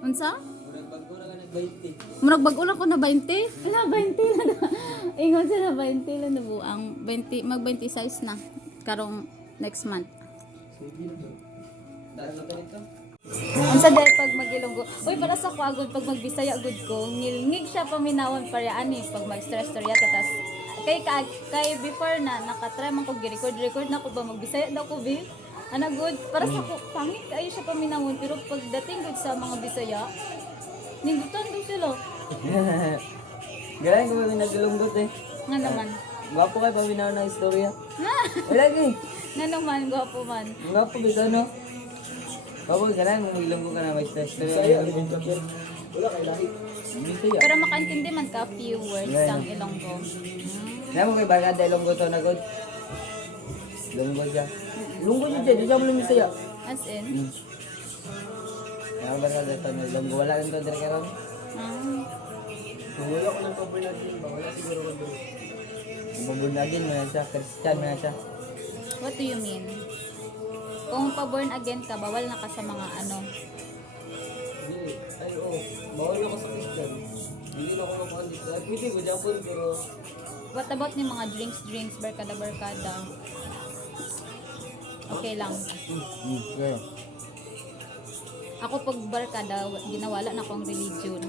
Unsa? Bago na ka nag-20. Murag bag-o na ko na 20. Ala 20 na. Ingon siya na 20 lang na buang 20 mag 26 na karong next month. Dahil na ganito. Unsa dahil pag magilonggo. Uy para sa ko agud pag magbisaya agud ko ngilngig siya paminawon para ani pag mag-stress storya tatas kay before na nakatry man ko gi-record na ko ba magbisaya daw ko bi. Ana good para sa ko pangit kaayo siya paminawon pero pagdating gud sa mga Bisaya nindot sila. Galing ko may naglulunggot eh. Nga naman. Gwapo kayo paminaw ng istorya. Wala lagi. Nga naman, gwapo man. Gwapo bito no? Gwapo ka lang kung maglunggo ka na may istorya. Wala kay lahi. Bisaya. Pero makaintindi man ka few words ang Ilonggo. Kaya mo kay bagada ilonggo to na god. Lunggo siya. Lunggo siya, di siya mo lumisaya. As in? Kaya mo bagada to na ilonggo. Wala rin to dire karon. Ah, Kung wala ko ng pabunagin ba, wala siguro ko doon. Kung pabunagin mo na siya, Christian mo na siya. what do you mean? Kung pa-born again ka, bawal na ka sa mga ano. Hindi, ay oo, bawal ako sa Christian. Hindi na ako nakuandito. Ay, pwede mo Japon, pero... What about ni mga drinks, barkada? Okay lang. Okay. Ako pag barkada, ginawala na akong religion.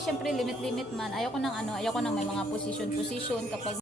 Siyempre limit man. Ayoko nang may mga position kapag